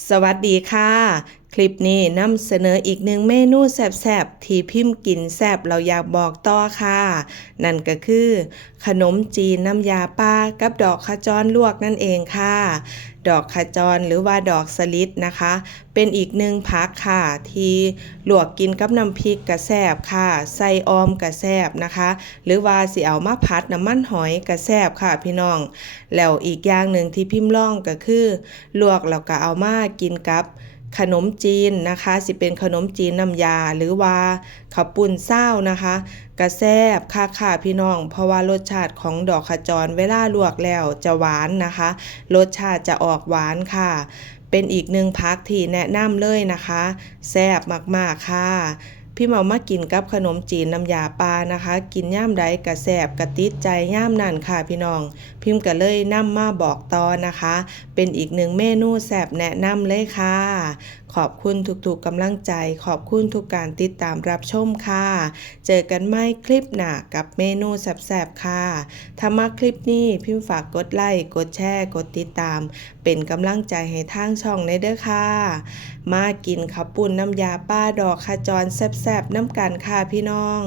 สวัสดีค่ะ คลิปนี้นำเสนออีกหนึ่งเมนูแซ่บๆ ที่พิมพ์กินแซ่บเราอยากบอกต่อค่ะ นั่นก็คือ ขนมจีนน้ำยาป้ากับดอกขจรลวกนั่นเองค่ะ ดอกขจรหรือว่าดอกสลิดนะคะ เป็นอีกหนึ่งผักค่ะ ที่ลวกกินกับน้ำพริกกระแซบค่ะใส่ออมกระแซบนะคะ หรือว่าสิเอามาผัดน้ำมันหอยกระแซบค่ะ พี่น้อง แล้วอีกอย่างหนึ่งที่พิมพ์ล่องก็คือ ลวกแล้วก็เอามากินกับ ขนมจีนนะคะ สิเป็นขนมจีนน้ำยา หรือว่าข้าวปุ่นเศร้านะคะ กระแซบค่ะค่ะพี่น้อง เพราะว่ารสชาติของดอกขจรเวลาลวกแล้วจะหวานนะคะ รสชาติจะออกหวานค่ะ เป็นอีกหนึ่งพักที่แนะนำเลยนะคะ แซบมากๆค่ะ พี่เมามากินกับขนมจีนน้ำยาปลานะคะ กินย่ามใดกระแสบกระติดใจย่ามนั่นค่ะพี่น้อง พิมพ์ก็เลยนำมาบอกต่อนะคะ เป็นอีกหนึ่งเมนูแสบแนะนำเลยค่ะ ขอบคุณทุกๆกำลังใจ ขอบคุณทุกการติดตามรับชมค่ะ เจอกันไม่คลิปหน้ากับเมนูแสบๆค่ะถ้ามาคลิปนี้พิมพ์ฝากกดไลค์กดแชร์กดติดตาม เป็นกำลังใจให้ทางช่องในเด้อค่ะ มากินข้าวปุ้นน้ำยาป้าดอกขจรแซ่ซ่บๆน้ำกันค่ะพี่น้อง